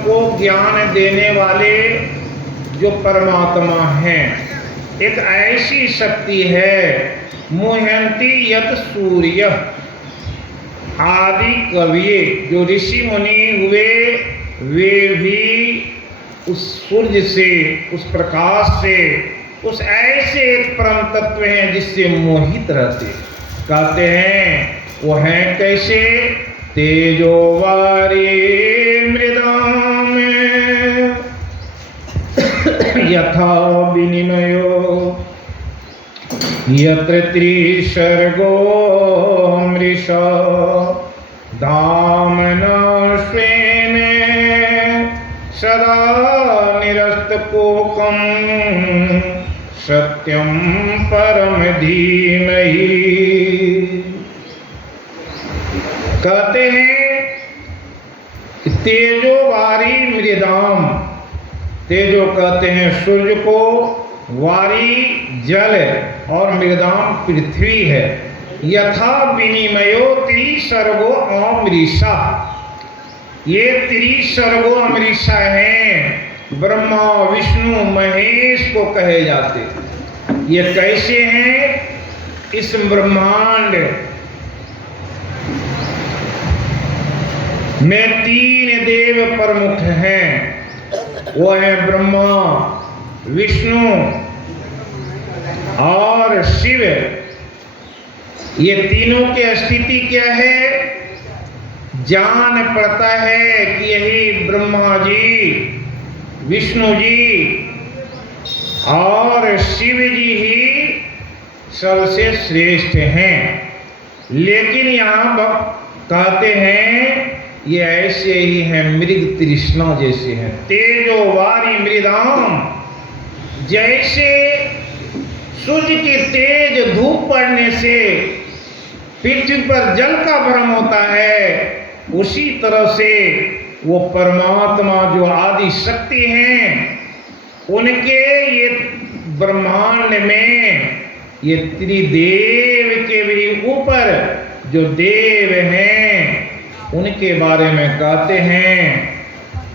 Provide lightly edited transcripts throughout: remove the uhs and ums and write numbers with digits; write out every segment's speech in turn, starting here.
को ज्ञान देने वाले जो परमात्मा हैं, एक ऐसी शक्ति है, मुह्यंति यत सूर्य, आदि कवि जो ऋषि मुनि हुए वे भी उस सूर्य से, उस प्रकाश से, उस ऐसे एक परम तत्व हैं जिससे मोहित रहते। कहते हैं वो हैं कैसे? तेजो वारी मृदाम यथा विनिमयो यत्र त्रिसर्गो मृषा दामना स्वेन सदा निरस्तकोकं सत्यं परम धीमहि। कहते हैं कि तेजो वारी मृदाम, तेजो कहते हैं सूर्य को, वारी जल और मृदाम पृथ्वी है। यथा विनिमयो त्रिसर्गो अमृषा, ये त्रिसर्गो अमृषा हैं, ब्रह्मा विष्णु महेश को कहे जाते। ये कैसे हैं? इस ब्रह्मांड में तीन देव प्रमुख हैं, वो है ब्रह्मा, विष्णु और शिव। ये तीनों की स्थिति क्या है? जान पड़ता है कि यही ब्रह्मा जी, विष्णु जी और शिव जी ही सबसे श्रेष्ठ हैं। लेकिन यहाँ कहते हैं ये ऐसे ही हैं, मृग तृष्णा जैसे हैं। तेजो वारी मृदाम, जैसे सूर्य की तेज धूप पड़ने से पृथ्वी पर जल का भ्रम होता है, उसी तरह से वो परमात्मा जो आदि शक्ति हैं, उनके ये ब्रह्मांड में ये त्रिदेव के भी ऊपर जो देव हैं, उनके बारे में कहते हैं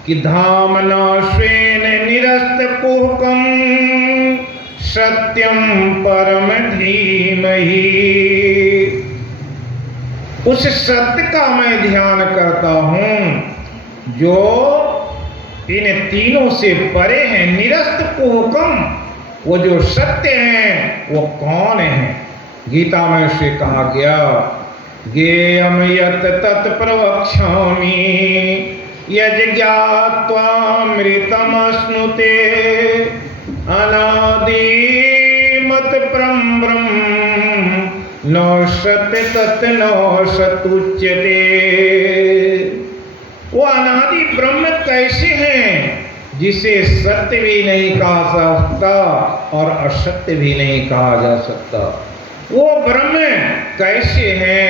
कि धामना स्वेन निरस्त कुहकम सत्यम परम धीमहि। उस सत्य का मैं ध्यान करता हूं जो इन तीनों से परे हैं। निरस्त कुहकम, वो जो सत्य हैं वो कौन है? गीता में उसे कहा गया, ज्ञेयं यत् तत् प्रवक्ष्यामि यज्ञात्वामृतमश्नुते अनादिमत् परं ब्रह्म न सत्य तत् न सतुच्यते। वो अनादि ब्रह्म कैसे हैं जिसे सत्य भी नहीं कहा जा सकता और असत्य भी नहीं कहा जा सकता? वो ब्रह्म कैसे हैं?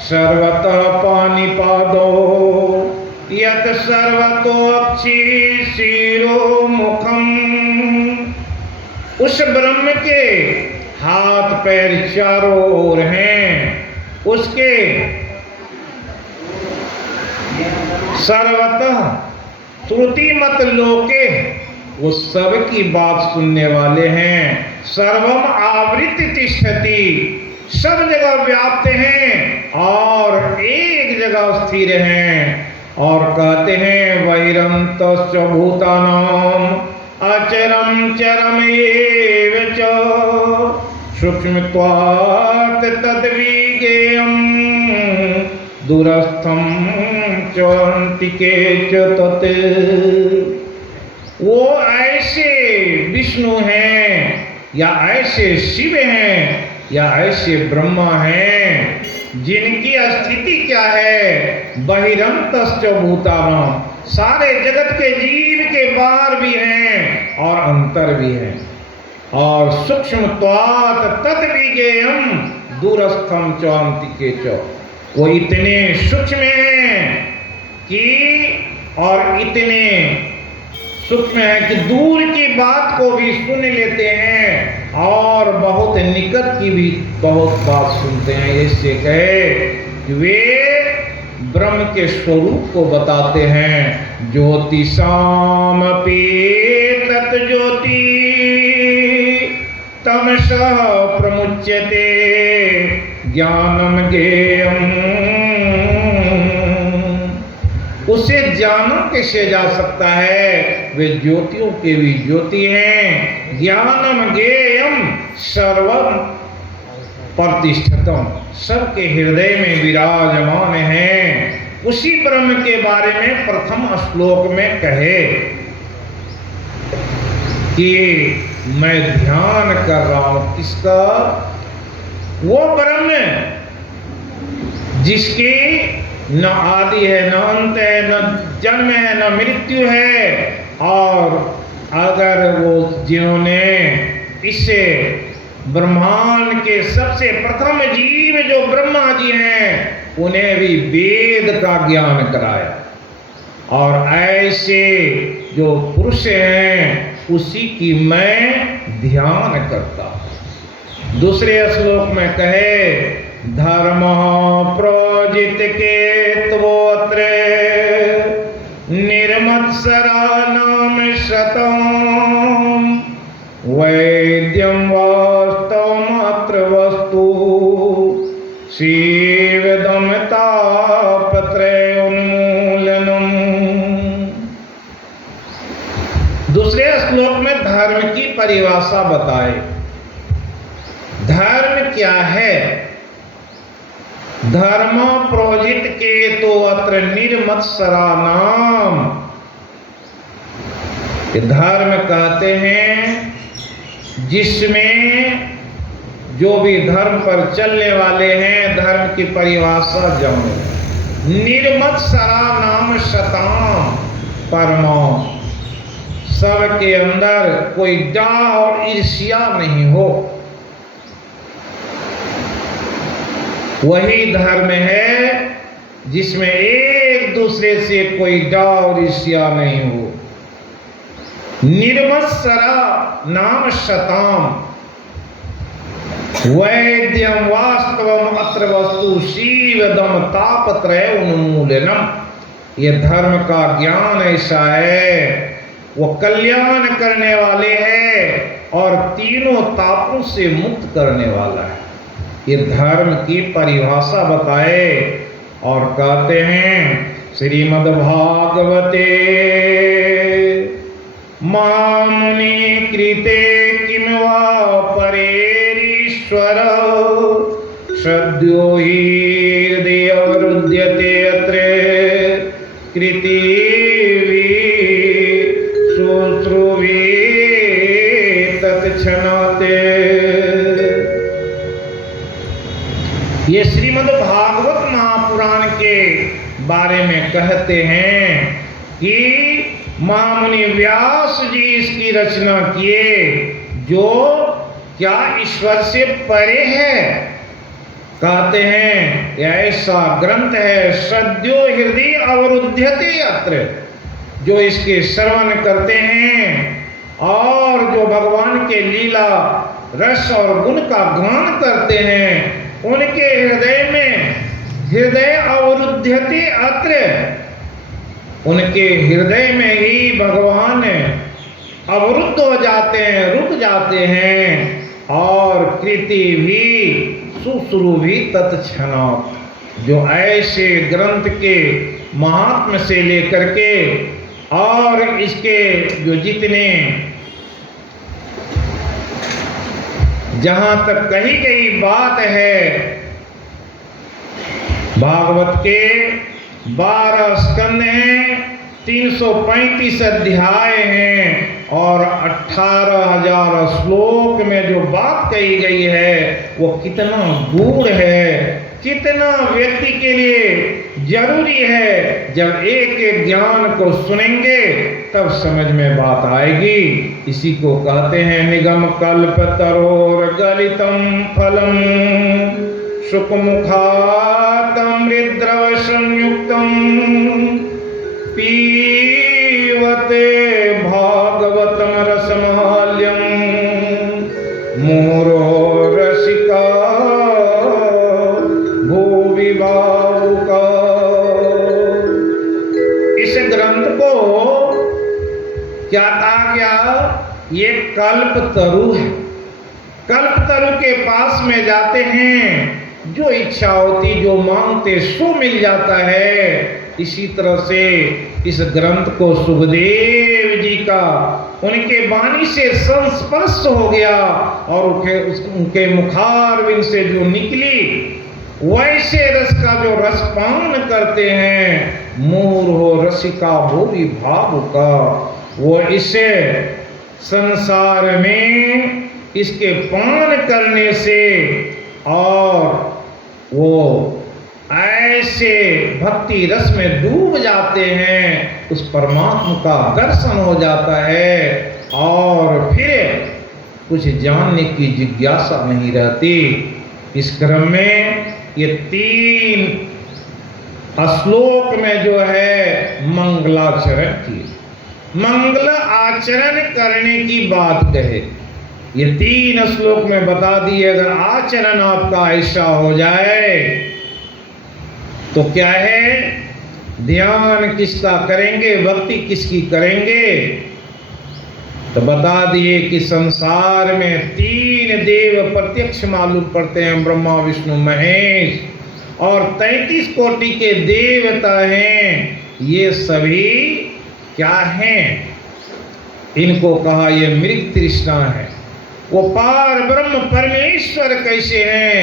सर्वतः पाणिपादो यत सर्वतो अक्षि शिरो मुखम। उस ब्रह्म के हाथ पैर चारों ओर हैं, उसके सर्वतः श्रुति मत लोके, वो सब की बात सुनने वाले हैं। सर्वम आवृत्ति तिष्ठति, सब जगह व्याप्त हैं और एक जगह स्थिर हैं। और कहते हैं वैरंतश्च भूतानाम अचरम चरम एव च सूक्ष्मत्वात् तद्विज्ञेयं दूरस्थं च अन्तिके च तत्। वो ऐसे विष्णु हैं या ऐसे शिव हैं या ऐसे ब्रह्मा हैं जिनकी स्थिति क्या है? बहिरंतश्च भूतानाम, सारे जगत के जीव के बाहर भी हैं और अंतर भी हैं। और सूक्ष्मत्वात् तद्विज्ञेयं दूरस्थं च अन्तिके च, वो इतने सूक्ष्म हैं कि और इतने सूक्ष्म है कि दूर की बात को भी सुन लेते हैं और बहुत निकट की भी बहुत बात सुनते हैं। इससे कहे कि वे ब्रह्म के स्वरूप को बताते हैं। ज्योतिषामपि तत् ज्योति तमसः प्रमुच्यते ज्ञानम ज्ञेयम्। उसे जाना कैसे जा सकता है? वे ज्योतियों के भी ज्योति हैं। ज्ञानम ज्ञेयम सर्वम प्रतिष्ठितम, सबके हृदय में विराजमान हैं। उसी ब्रह्म के बारे में प्रथम श्लोक में कहे कि मैं ध्यान कर रहा हूं। किसका? वो ब्रह्म जिसकी न आदि है, न अंत है, न जन्म है, न मृत्यु है। और अगर वो जिन्होंने इसे ब्रह्मांड के सबसे प्रथम जीव जो ब्रह्मा जी हैं, उन्हें भी वेद का ज्ञान कराया। और ऐसे जो पुरुष हैं उसी की मैं ध्यान करता हूं। दूसरे श्लोक में कहे धर्म प्रोजित के त्वोत्र निर्मत्सरा नाम शतम वैद्यम वास्तव मात्र वस्तु शिवदम तापत्रय उन्मूलनम। दूसरे श्लोक में धर्म की परिभाषा बताए। धर्म क्या है? धर्म प्रोजित के तो अत्र निर्मत्सरा नाम। धर्म कहते हैं जिसमें जो भी धर्म पर चलने वाले हैं, धर्म की परिभाषा जानो। निर्मत्सरा नाम शताम परमो, सबके अंदर कोई डाह और ईर्ष्या नहीं हो, वही धर्म है जिसमें एक दूसरे से कोई डाह और ईर्ष्या नहीं हो। निर्मत्सरा नाम शताम वैद्यम वास्तवम अत्र वस्तु शिवदम तापत्रय उन्मूलनम। ये धर्म का ज्ञान ऐसा है, वो कल्याण करने वाले है और तीनों तापों से मुक्त करने वाला है। ये धर्म की परिभाषा बताए और कहते हैं श्रीमद्भागवते मामुनि कृते किम वा परेरीश्वर सद्यो हि हृदय अवरुध्यते अत्र कृतिभि शुश्रूभि तत्क्षणाते। ये श्रीमद् भागवत महापुराण के बारे में कहते हैं कि महामुनि व्यास जी इसकी रचना किए, जो क्या ईश्वर से परे है। कहते हैं ऐसा ग्रंथ है सद्यो हृदय अवरुध्यते अत्र, जो इसके श्रवण करते हैं और जो भगवान के लीला रस और गुण का गान करते हैं, उनके हृदय में हृदय अवरुध्यते अत्र, उनके हृदय में ही भगवान अवरुद्ध हो जाते हैं, रुक जाते हैं। और कृति भी शुश्रू भी तत्क्षणात्, जो ऐसे ग्रंथ के महात्म्य से लेकर के और इसके जो जितने जहां तक कही गई बात है, भागवत के 12 स्कंद हैं, 335 अध्याय हैं और 18,000 श्लोक में जो बात कही गई है वो कितना गूढ़ है, कितना व्यक्ति के लिए जरूरी है। जब एक एक ज्ञान को सुनेंगे तब समझ में बात आएगी। इसी को कहते हैं निगम कल्पतरोर गलितम फलम सुखमुखातमृद्रव संयुक्तम पीवते भागवतम रसमाल्यम मोरो रसिका भूवि भावुका। क्या कहा गया? ये कल्प तरु है। कल्प तरु के पास में जाते हैं, जो इच्छा होती, जो मांगते सो मिल जाता है। इसी तरह से इस ग्रंथ को सुखदेव जी का उनके वाणी से संस्पर्श हो गया और उनके मुखारविंद से जो निकली वैसे रस का जो रसपान करते हैं, मूर हो रसिका भोगी भाव का, वो इसे संसार में इसके पान करने से और वो ऐसे भक्ति रस में डूब जाते हैं, उस परमात्मा का दर्शन हो जाता है और फिर कुछ जानने की जिज्ञासा नहीं रहती। इस क्रम में ये 3 श्लोक में जो है मंगलाचरण की, मंगल आचरण करने की बात कहे। ये 3 श्लोक में बता दिए, अगर आचरण आपका ऐसा हो जाए तो क्या है, ध्यान किसका करेंगे, भक्ति किसकी करेंगे? तो बता दिए कि संसार में 3 देव प्रत्यक्ष मालूम पड़ते हैं, ब्रह्मा विष्णु महेश, और 33 कोटि के देवता हैं। ये सभी क्या हैं? इनको कहा ये मृग तृष्णा है। वो पार ब्रह्म परमेश्वर कैसे हैं,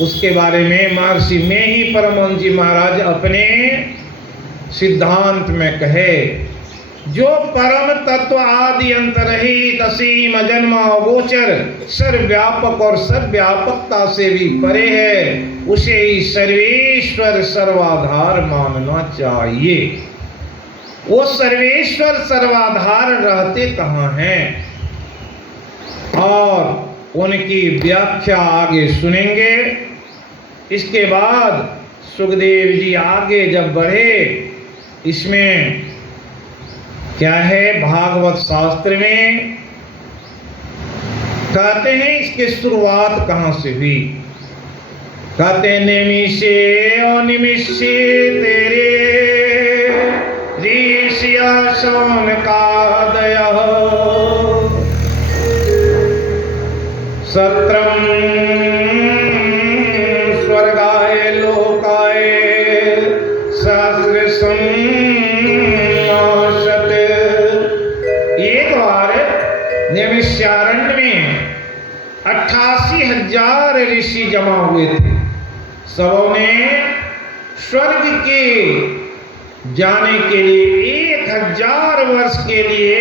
उसके बारे में महर्षि में ही परमहंस जी महाराज अपने सिद्धांत में कहे, जो परम तत्व आदि अंतरहित असीम जन्म गोचर सर्वव्यापक और सर्वव्यापकता से भी परे है, उसे ही सर्वेश्वर सर्वाधार मानना चाहिए। वो सर्वेश्वर सर्वाधार रहते कहाँ हैं और उनकी व्याख्या आगे सुनेंगे। इसके बाद सुखदेव जी आगे जब बढ़े, इसमें क्या है, भागवत शास्त्र में कहते हैं इसकी शुरुआत कहां से हुई। कहते हैं निमिषे अनिमिषे तेरे ऋषिया शौनकादय सत्रम स्वर्गाय लोकाय सहस्र संनाशत। एक बार नैमिषारण्य में 88,000 ऋषि जमा हुए थे। सबों ने स्वर्ग के जाने के लिए 1000 वर्ष के लिए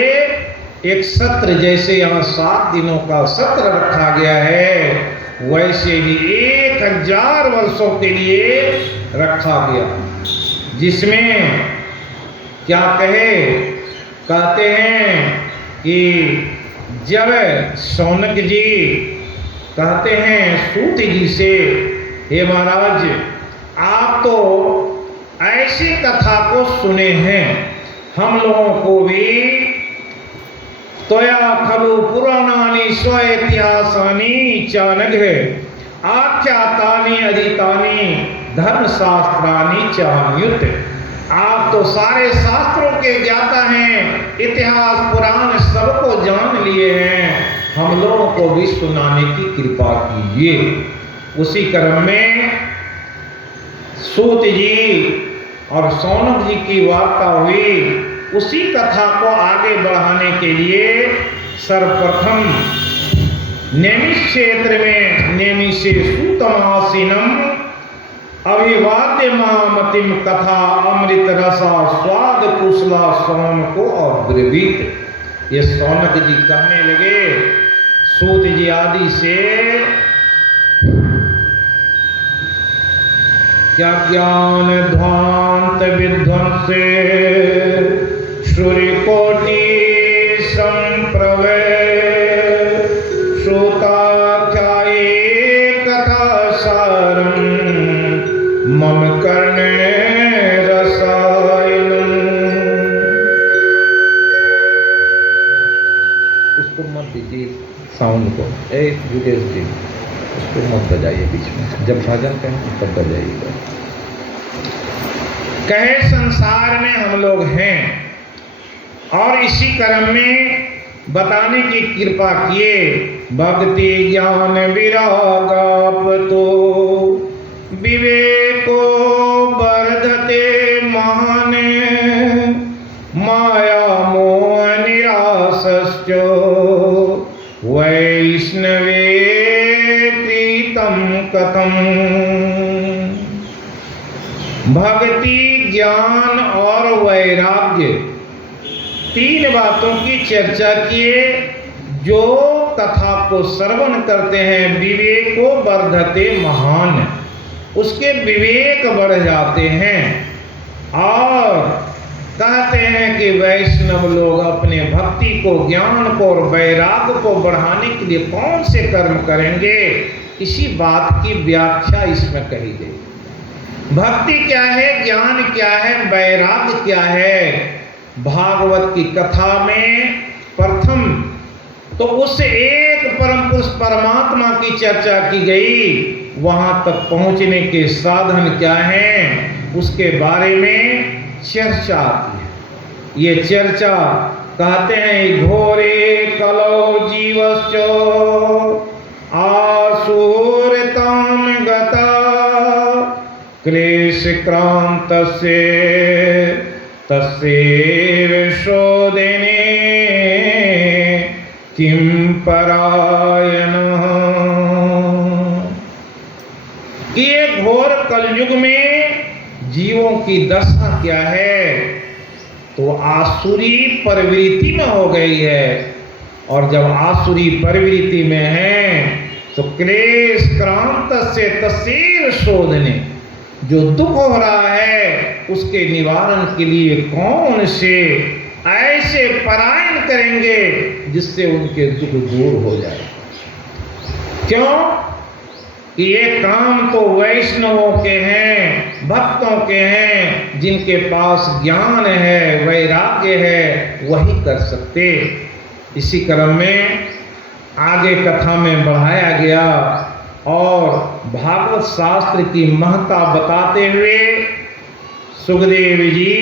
एक सत्र, जैसे यहाँ 7 दिनों का सत्र रखा गया है, वैसे ही 1000 वर्षों के लिए रखा गया, जिसमें क्या कहते हैं कि जब शौनक जी कहते हैं सूत जी से, हे महाराज आप तो ऐसी कथा को सुने हैं, हम लोगों को भी त्वया खलु पुराणानि स्व इतिहासानि चानघ आख्यातानि अधीतानि धर्मशास्त्रानि चान्युत। आप तो सारे शास्त्रों के ज्ञाता हैं, इतिहास पुराण सबको जान लिए हैं, हम लोगों को भी सुनाने की कृपा कीजिए। उसी क्रम में सूत जी और शौनक जी की वार्ता हुई। उसी कथा को आगे बढ़ाने के लिए सर्वप्रथम नैमिष क्षेत्र में नैमिषे सूतमासीनम अभिवाद्य महामतिम कथा अमृत रसा स्वाद कुशला शौनको और द्रवित। ये शौनक जी कहने लगे सूत जी आदि से, क्या ज्ञान ध्वांत विध्वंसे सूर्य कोटि संप्रवे श्रोताख्याये कथा सारम मम कर्णे रसायनम। उसको मत दीजिए साउंड को, युगेश जी उसको मत बजाइए बीच में, जब भजन कहें तब बजाइएगा। कहे संसार में हम लोग हैं और इसी क्रम में बताने की कृपा किए। भक्ति ज्ञान विरागाप तो विवेको वर्धते महान, माया मोह निरासश्च वैष्णवे प्रीतम कथम। भक्ति ज्ञान और वैराग्य तीन बातों की चर्चा किए। जो कथा को श्रवण करते हैं विवेको वर्धते महान, उसके विवेक बढ़ जाते हैं। और कहते हैं कि वैष्णव लोग अपने भक्ति को, ज्ञान को और वैराग्य को बढ़ाने के लिए कौन से कर्म करेंगे, इसी बात की व्याख्या इसमें कही गई। भक्ति क्या है, ज्ञान क्या है, वैराग्य क्या है। भागवत की कथा में प्रथम तो उस एक परम पुरुष परमात्मा की चर्चा की गई। वहां तक पहुंचने के साधन क्या हैं, उसके बारे में चर्चा आती है। ये चर्चा कहते हैं घोरे कलो जीवश्च आसुरताम गता क्लेश क्रांतस्य तस्यैव शोधने किम परायणः। ये घोर कलयुग में जीवों की दशा क्या है, तो आसुरी प्रवृत्ति में हो गई है। और जब आसुरी प्रवृत्ति में है तो क्लेश क्रांत से तस्यैव शोधने, जो दुख हो रहा है उसके निवारण के लिए कौन से ऐसे परायण करेंगे जिससे उनके दुख दूर हो जाए। क्यों कि ये काम तो वैष्णवों के हैं, भक्तों के हैं, जिनके पास ज्ञान है, वैराग्य है, वही कर सकते। इसी क्रम में आगे कथा में बढ़ाया गया और भागवत शास्त्र की महत्ता बताते हुए सुखदेव जी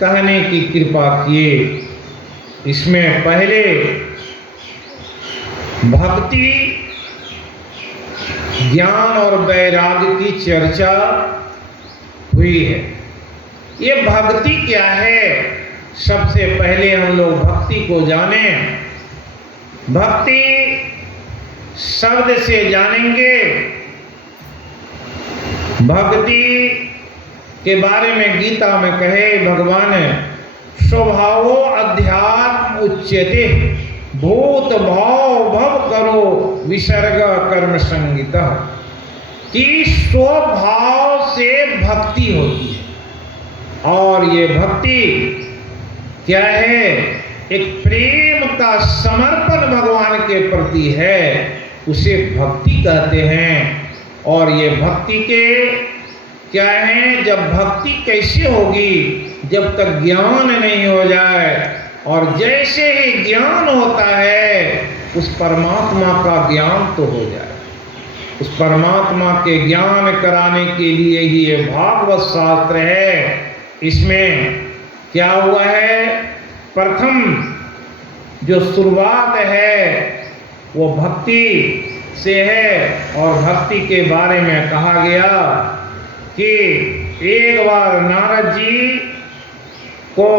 कहने की कृपा किए। इसमें पहले भक्ति, ज्ञान और वैराग्य की चर्चा हुई है। ये भक्ति क्या है, सबसे पहले हम लोग भक्ति को जाने। भक्ति शब्द से जानेंगे। भक्ति के बारे में गीता में कहे भगवान, स्वभावो अध्यात्म उच्यते भूत भाव भव करो विसर्ग कर्म संगीता। कि स्वभाव से भक्ति होती है। और ये भक्ति क्या है, एक प्रेम का समर्पण भगवान के प्रति है, उसे भक्ति कहते हैं। और ये भक्ति के क्या है, जब भक्ति कैसे होगी, जब तक ज्ञान नहीं हो जाए। और जैसे ही ज्ञान होता है उस परमात्मा का ज्ञान तो हो जाए। उस परमात्मा के ज्ञान कराने के लिए ही ये भागवत शास्त्र है। इसमें क्या हुआ है, प्रथम जो शुरुआत है वो भक्ति से है। और भक्ति के बारे में कहा गया कि एक बार नारद जी को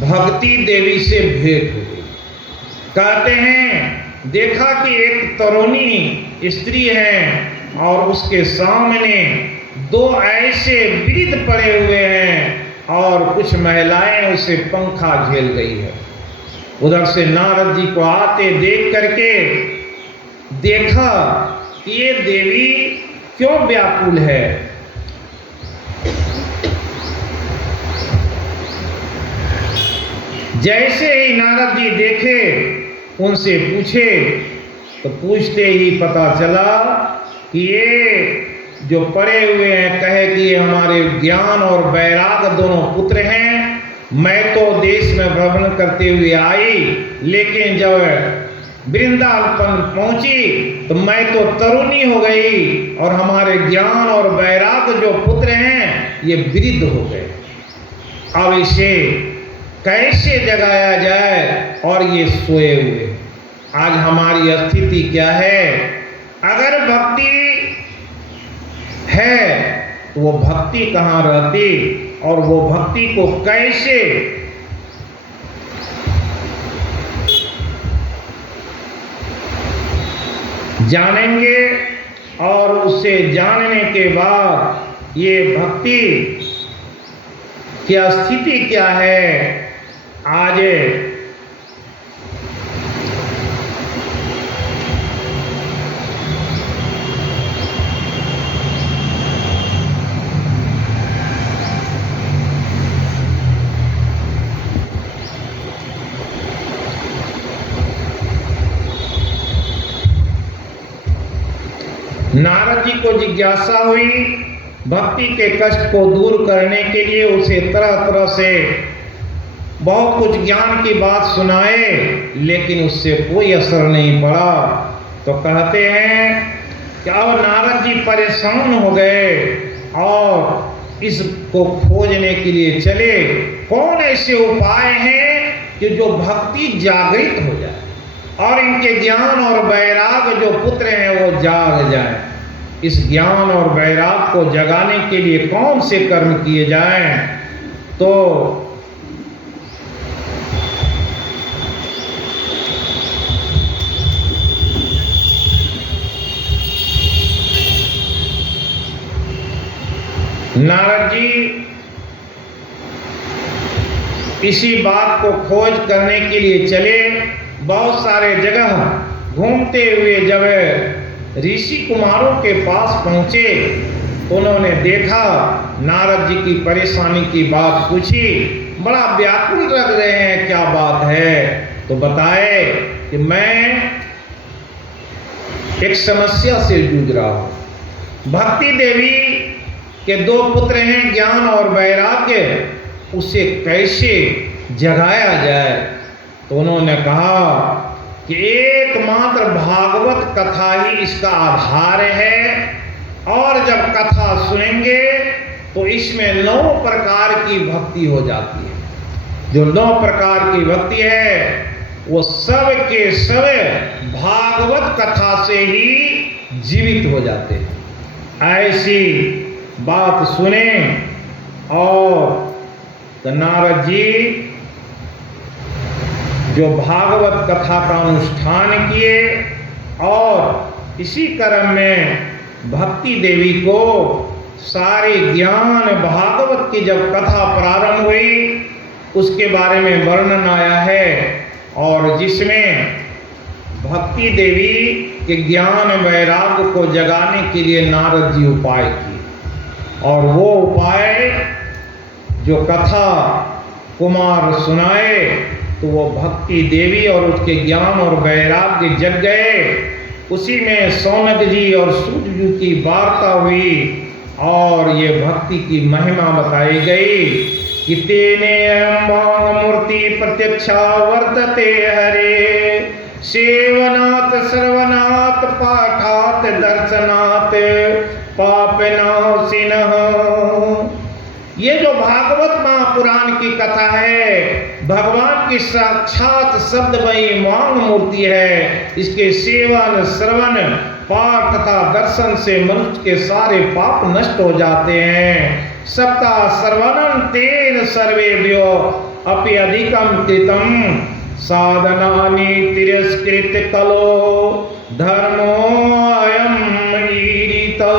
भक्ति देवी से भेंट हो गई। कहते हैं देखा कि एक तरुणी स्त्री है और उसके सामने दो ऐसे वृद्ध पड़े हुए हैं और कुछ महिलाएं उसे पंखा झेल गई है। उधर से नारद जी को आते देख करके देखा कि ये देवी क्यों व्याकुल है। जैसे ही नारद जी देखे, उनसे पूछे, तो पूछते ही पता चला कि ये जो पड़े हुए हैं, कहे कि ये हमारे ज्ञान और वैराग दोनों पुत्र हैं। मैं तो देश में भ्रमण करते हुए आई, लेकिन जब वृंदावन पहुंची तो मैं तो तरुणी हो गई और हमारे ज्ञान और वैराग जो पुत्र हैं ये वृद्ध हो गए। अब इसे कैसे जगाया जाए और ये सोए हुए। आज हमारी स्थिति क्या है? अगर भक्ति है तो वो भक्ति कहाँ रहती और वो भक्ति को कैसे जानेंगे और उसे जानने के बाद ये भक्ति की स्थिति क्या है। आज नारद जी को जिज्ञासा हुई, भक्ति के कष्ट को दूर करने के लिए उसे तरह तरह से बहुत कुछ ज्ञान की बात सुनाए, लेकिन उससे कोई असर नहीं पड़ा। तो कहते हैं कि अब नारद जी परेशान हो गए और इसको खोजने के लिए चले। कौन ऐसे उपाय हैं कि जो भक्ति जागृत हो जाए और इनके ज्ञान और वैराग जो पुत्र हैं वो जाग जाए। इस ज्ञान और वैराग को जगाने के लिए कौन से कर्म किए जाएं? तो नारद जी इसी बात को खोज करने के लिए चले। बहुत सारे जगह घूमते हुए जब ऋषि कुमारों के पास पहुंचे, उन्होंने देखा, नारद जी की परेशानी की बात पूछी। बड़ा व्याकुल लग रहे हैं, क्या बात है? तो बताए कि मैं एक समस्या से जूझ रहा हूं। भक्ति देवी के 2 पुत्र हैं, ज्ञान और वैराग्य, उसे कैसे जगाया जाए? तो उन्होंने कहा कि एकमात्र भागवत कथा ही इसका आधार है, और जब कथा सुनेंगे तो इसमें 9 प्रकार की भक्ति हो जाती है। जो 9 प्रकार की भक्ति है वो सब के सब भागवत कथा से ही जीवित हो जाते हैं। ऐसी बात सुने और नारद जी जो भागवत कथा का अनुष्ठान किए और इसी क्रम में भक्ति देवी को सारे ज्ञान भागवत की जब कथा प्रारंभ हुई उसके बारे में वर्णन आया है, और जिसमें भक्ति देवी के ज्ञान वैराग्य को जगाने के लिए नारद जी उपाय किए। और वो उपाय जो कथा कुमार सुनाए तो वो भक्ति देवी और उसके ज्ञान और वैराग्य जग गए। उसी में सौनक जी और सूर्य जी की वार्ता हुई और ये भक्ति की महिमा बताई गई कि तेने मूर्ति प्रत्यक्षा वर्तते हरे, सेवनात् सर्वनात् पाठात् दर्शनात् पापनाशिनः। ये जो भागवत महापुराण की कथा है, भगवान की साक्षात शब्दमयी मांग मूर्ति है। इसके सेवन, श्रवण, पाठ तथा दर्शन से मनुष्य के सारे पाप नष्ट हो जाते हैं। सप्ता श्रवणं तेन सर्वेभ्यो अपि अधिकं कृतं, साधनानि तिरस्कृत कलो धर्मो अयम् ईरितो।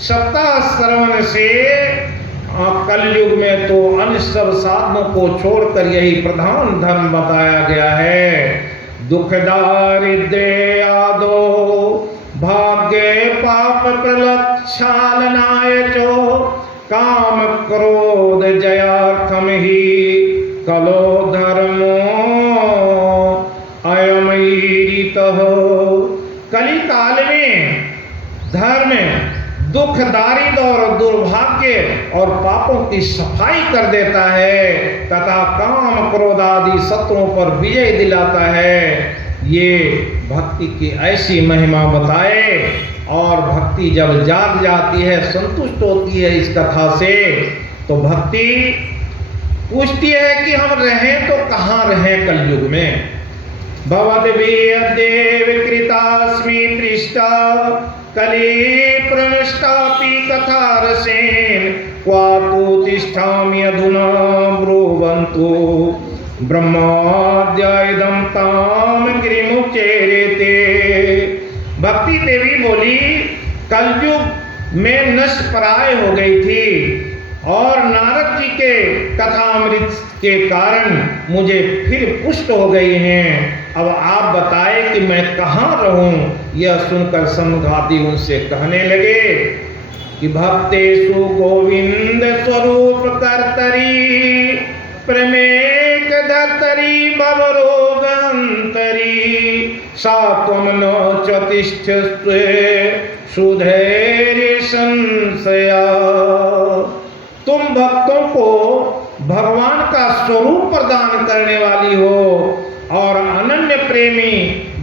सप्ताह श्रवण से कलयुग में तो अन्य सब साधनों को छोड़कर यही प्रधान धर्म बताया गया है। दुख दारिद्र्य आदो भाग्य पाप प्रलक्षालनाय चो, काम क्रोध जयार्थम ही कलो धर्मो अयमईरितः। कली काल में धर्म दुख, दारिद्र और दुर्भाग्य और पापों की सफाई कर देता है तथा काम क्रोध आदि शत्रुओं पर विजय दिलाता है। ये भक्ति की ऐसी महिमा बताए, और भक्ति जब जाग जाती है, संतुष्ट होती है इस कथा से, तो भक्ति पूछती है कि हम रहें तो कहाँ रहें कलयुग में। भवद्भिः अद्य विकृतास्मि पृष्टा कली प्रविष्टापि कथारसेन क्वातु तिष्ठामि अधुना ब्रुवन्तु ब्रह्माद्यायदं ताम गिरिमुच्चेरेते। भक्ति देवी बोली, कलयुग में नष्टप्राय हो गई थी और नारद जी के कथामृत के कारण मुझे फिर पुष्ट हो गई हैं। अब आप बताए कि मैं कहाँ रहूं। यह सुनकर समुद्रादि उनसे कहने लगे कि भक्तेषु गोविंद स्वरूप कर्तरी प्रमेक धर्तरी भवरोगंतरी सात्वम न चतिष्ठस्त्वे सुधैर्य संशया। तुम भक्तों को भगवान का स्वरूप प्रदान करने वाली हो और अनन्य प्रेमी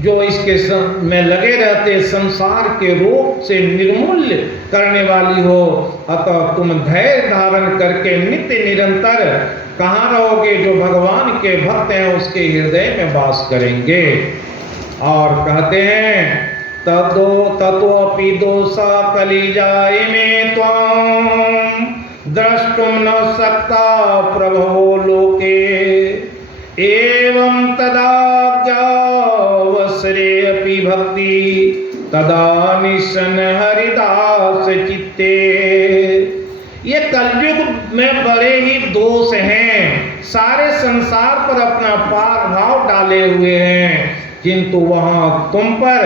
जो इसके में लगे रहते संसार के रोग से निर्मूल्य करने वाली हो। अतः तुम धैर्य धारण करके नित्य निरंतर कहाँ रहोगे? जो भगवान के भक्त हैं उसके हृदय में वास करेंगे। और कहते हैं ततोऽपि दोषा कलिजाय में त्वां द्रष्टुम न सकता प्रभो लोके एवं तदाज्ञावसरे अपि भक्ति तदा निशन हरिदास चित्ते। ये कलयुग में बड़े ही दोष हैं। सारे संसार पर अपना भाव डाले हुए हैं, किंतु वहां तुम पर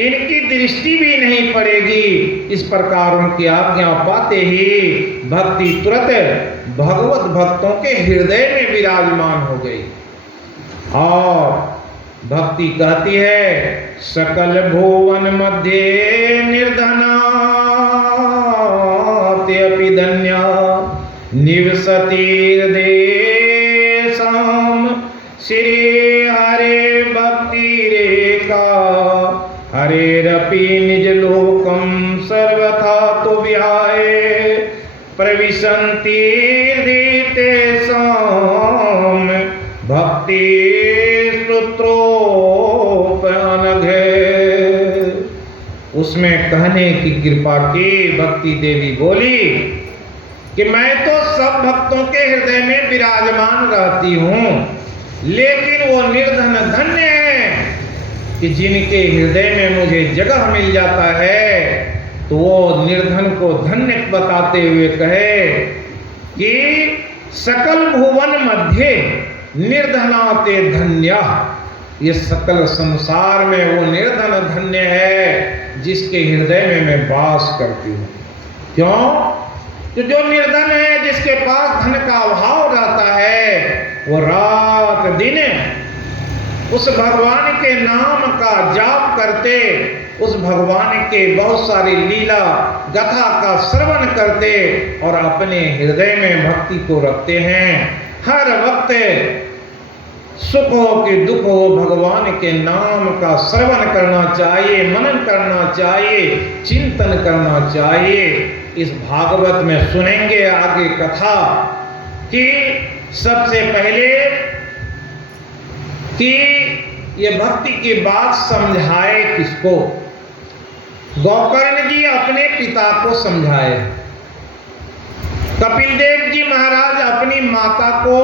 इनकी दृष्टि भी नहीं पड़ेगी। इस प्रकार उनकी आज्ञा पाते ही भक्ति तुरंत भगवत भक्तों के हृदय में विराजमान हो गई। और भक्ति कहती है, सकल भुवन मध्य निर्धना तेऽपि धन्या निवसति हृदेशम श्री हरे भक्ति रेखा हरेरपि निज लोकम सर्वथा तो विहाय प्रविशन्ति हृदितेषां भक्ति स्तोत्रोपनघे। उसमें कहने की कृपा की भक्ति देवी बोली कि मैं तो सब भक्तों के हृदय में विराजमान रहती हूँ, लेकिन वो निर्धन धन्य है कि जिनके हृदय में मुझे जगह मिल जाता है। तो वो निर्धन को धन्य बताते हुए कहे कि सकल भुवन मध्य निर्धनाते धन्य। ये सकल संसार में वो निर्धन धन्य है जिसके हृदय में मैं वास करती हूँ। क्यों? तो जो निर्धन है, जिसके पास धन का अभाव रहता है, वो रात दिन उस भगवान के नाम का जाप करते, उस भगवान के बहुत सारी लीला गाथा का श्रवण करते और अपने हृदय में भक्ति को रखते हैं। हर वक्त सुख हो कि दुख हो, भगवान के नाम का श्रवण करना चाहिए, मनन करना चाहिए, चिंतन करना चाहिए। इस भागवत में सुनेंगे आगे कथा कि सबसे पहले कि ये भक्ति की बात समझाए किसको? गोकर्ण जी अपने पिता को समझाए, कपिल देव जी महाराज अपनी माता को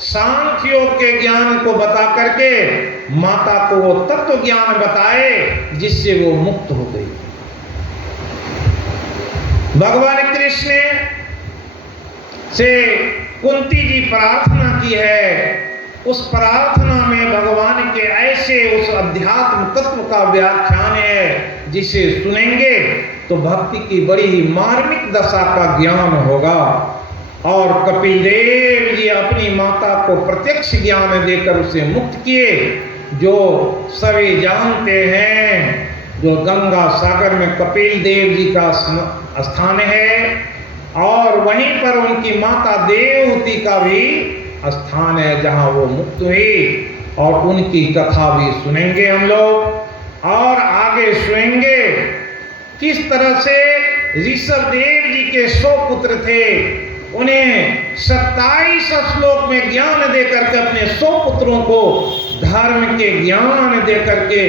सांख्य योग के ज्ञान को बता करके माता को वो तत्व ज्ञान बताए जिससे वो मुक्त हो गई। भगवान कृष्ण से कुंती जी प्रार्थना की है, उस प्रार्थना में भगवान के ऐसे उस अध्यात्म तत्व का व्याख्यान है जिसे सुनेंगे तो भक्ति की बड़ी ही मार्मिक दशा का ज्ञान होगा। और कपिल देव जी अपनी माता को प्रत्यक्ष ज्ञान देकर उसे मुक्त किए। जो सभी जानते हैं, जो गंगा सागर में कपिल देव जी का स्थान है और वहीं पर उनकी माता देवहूति का भी स्थान है जहां वो मुक्त हुई, और उनकी कथा भी सुनेंगे हम लोग। और आगे सुनेंगे किस तरह से ऋषभ देव जी के 100 पुत्र थे, उन्हें 27 श्लोक में ज्ञान दे करके अपने 100 पुत्रों को धर्म के ज्ञान दे करके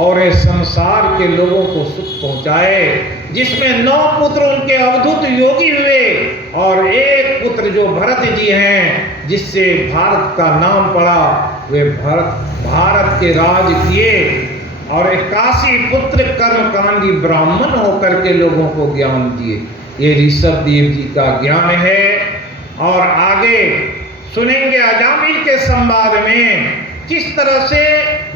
और इस संसार के लोगों को सुख पहुंचाए, जिसमें 9 पुत्र उनके अवधूत योगी हुए और एक पुत्र जो भरत जी हैं, जिससे भारत का नाम पड़ा, वे भारत के राज किए और 81 पुत्र कर्मकांडी ब्राह्मण होकर के लोगों को ज्ञान दिए। ये ऋषभ देव जी का ज्ञान है। और आगे सुनेंगे अजामिल के संवाद में किस तरह से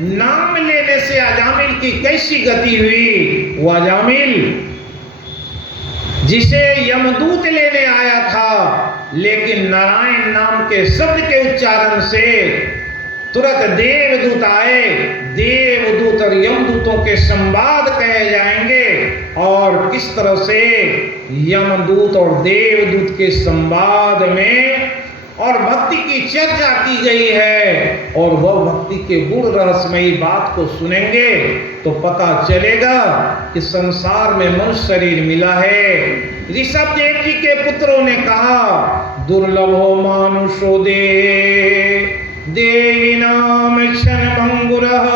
नाम लेने से अजामिल की कैसी गति हुई। वो अजामिल जिसे यमदूत लेने आया था, लेकिन नारायण नाम के शब्द के उच्चारण से तुरंत देवदूत आए। देवदूत और यमदूतों के संवाद कहे जाएंगे और किस तरह से यमदूत और देवदूत के संवाद में और भक्ति की चर्चा की गई है। और वह भक्ति के गुण रहस्यमयी बात को सुनेंगे तो पता चलेगा कि संसार में मनुष्य शरीर मिला है। ऋषभ देव जी के पुत्रों ने कहा, दुर्लभो मानुषो देवी नाम क्षण भंगुरः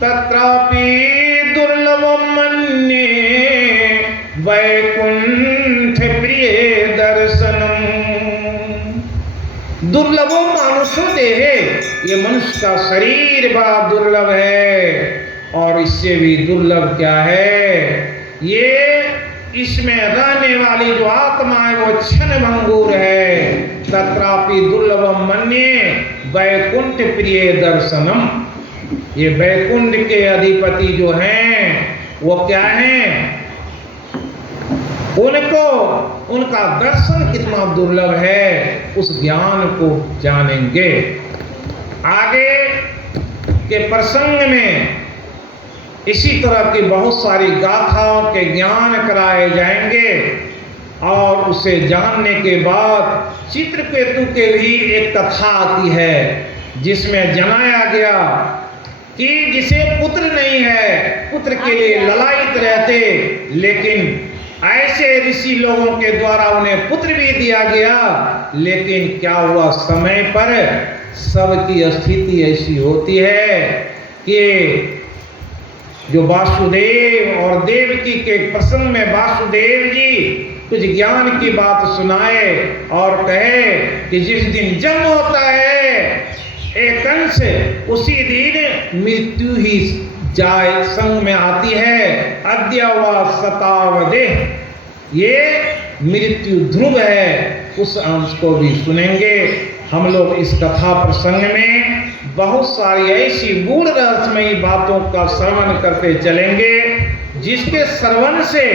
तत्रापि दुर्लभम मन्ये वैकुंठ प्रिय दर्शनम। दुर्लभो मानुषो देह, ये मनुष्य का शरीर बड़ा दुर्लभ है। और इससे भी दुर्लभ क्या है, ये इसमें रहने वाली जो आत्मा है वो क्षण भंगुर है। तत्रापि दुर्लभम मन्ये वैकुंठ प्रिय दर्शनम। ये वैकुंठ के अधिपति जो हैं वो क्या हैं, उनको उनका दर्शन कितना दुर्लभ है, उस ज्ञान को जानेंगे। आगे के प्रसंग में इसी तरह की बहुत सारी गाथाओं के ज्ञान कराए जाएंगे और उसे जानने के बाद चित्रकेतु के भी एक कथा आती है, जिसमें जनाया गया कि जिसे पुत्र नहीं है, पुत्र के लिए ललायित रहते, लेकिन ऐसे ऋषि लोगों के द्वारा उन्हें पुत्र भी दिया गया। लेकिन क्या हुआ, समय पर सबकी स्थिति ऐसी होती है कि जो वासुदेव और देवकी के प्रसंग में वासुदेव जी कुछ ज्ञान की बात सुनाए और कहे कि जिस दिन जन्म होता है एक अंश, उसी दिन मृत्यु ही जाए संग में आती है। अद्य व शतावदेह, ये मृत्यु ध्रुव है। उस अंश को भी सुनेंगे हम लोग। इस कथा प्रसंग में बहुत सारी ऐसी गूढ़ रहस्यमयी बातों का श्रवण करते चलेंगे, जिसके श्रवण से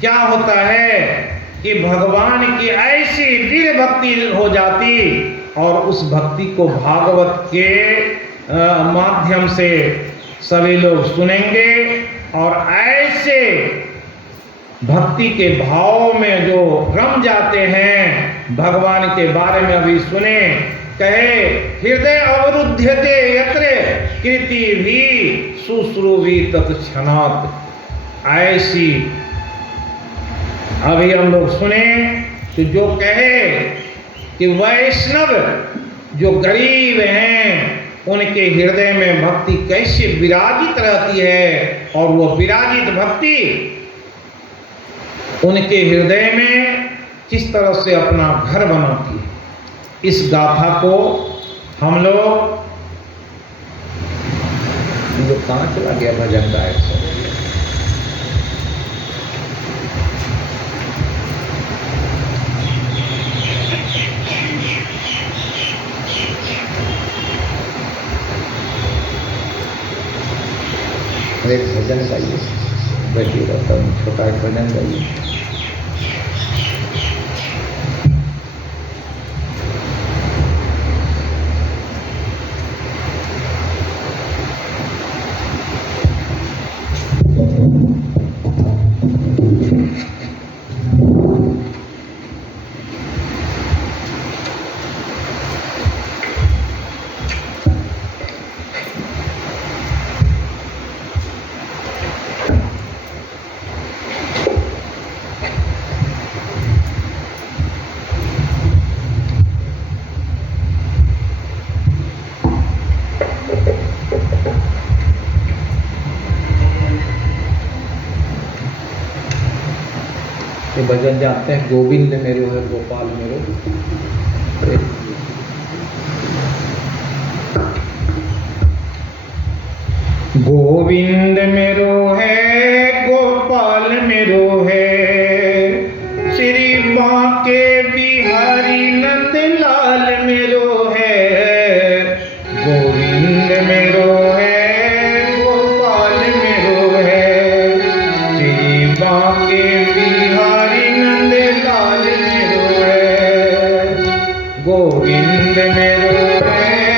क्या होता है कि भगवान की ऐसी दृढ़ भक्ति हो जाती और उस भक्ति को भागवत के माध्यम से सभी लोग सुनेंगे और ऐसे भक्ति के भाव में जो रम जाते हैं। भगवान के बारे में अभी सुने, कहे हृदय अवरुध्यते यत्र कीर्ति भी शुश्रूवी तत्क्षणात्। ऐसी अभी हम लोग सुने तो जो कहे कि वैष्णव जो गरीब हैं उनके हृदय में भक्ति कैसे विराजित रहती है और वो विराजित भक्ति उनके हृदय में किस तरह से अपना घर बनाती है। इस गाथा को हम लोग जो कहाँ चला गया भजन गायक से, एक भजन गाइए, बैठी रहता हूँ, छोटा एक भजन गाइए। भजन जानते हैं, गोविंद मेरो है गोपाल मेरो। गोविंद मेरो है गोपाल मेरो है, श्री बांके बिहारी नंद लाल मेरो है। गोविंद मेरो है गोपाल मेरो है, श्री बांके बिहारी नंद लाल मेरो है। गोविंद मेरो है